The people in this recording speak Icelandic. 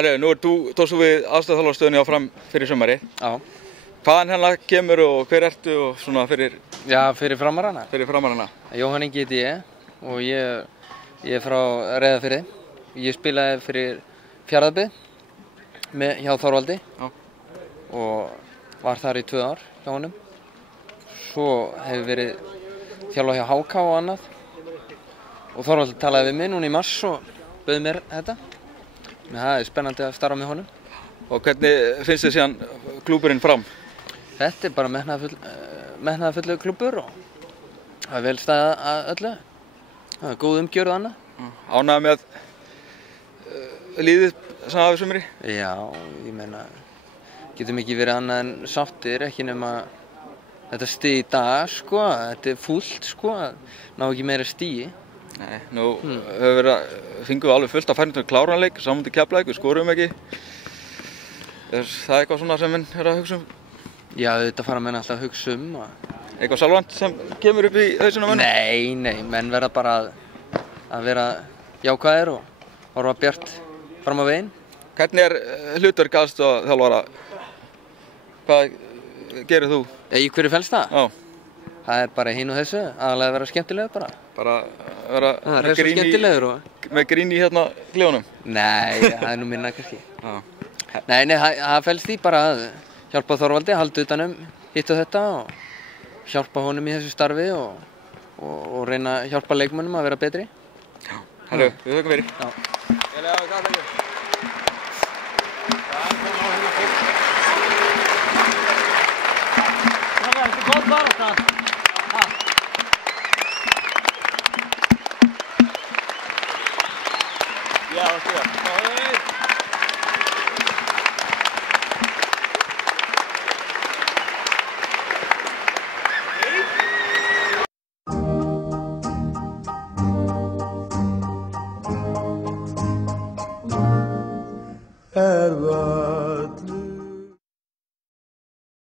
Herru, nú tókst þú við aðstoðarþjálfarastöðunni á Fram fyrir sumari. Já. Hvaðan hérna kemur og hver ertu og svona fyrir... Já, fyrir Framarana. Fyrir Framarana. Jóhann Ingi heiti ég og ég er frá Reyðarfirði. Ég spilaði fyrir Fjarðabyggð hjá Þorvaldi. Já. Og var þar í 2 ár hjá honum. Svo hefur verið þjálfað hjá HK og annað. Og Þorvaldi talaði við mig núna í mars og bauð mér þetta. Það er spennandi að starfa með honum. Og hvernig finnst þið síðan klúburinn Fram? Þetta er bara metnaðarfullur klúbbur og það er vel staðið að öllu. Það er góð umgjörð og annað. Ánægður með líðið sem hafið sumri? Já, ég meina, getum ekki verið annað en sáttir, ekki nema þetta stig í dag, sko. Þetta er fullt, sko, ná ekki meira stigi. Nei, nú fengum við alveg fullt af færnum kláranleik, saman til Keflavík, við skorum ekki. Er það eitthvað svona sem menn að hugsa um? Já, þetta fara menn alltaf að hugsa um. Eitthvað sálvænt sem kemur upp í hausinn á mönnum? Nei, menn verða bara að vera jákvæðir og horfa bjart fram á veginn. Hvernig er hlutverk aðstoðarþjálfara? Hvað gerir þú? Í hverju felst það? Já. Það er bara hinn og þessu, aðalega að vera skemmtilegur bara. Bara vera með grín í hérna klefunum? Nei, það er nú minna kannski. Nei, það felst því bara að hjálpa Þorvaldi, halda utan hitt og þetta og hjálpa honum í þessu starfi og reyna að hjálpa leikmönnum að vera betri. Já, herru, við þökkum fyrir. Já. Ja, vad ska jag? Erva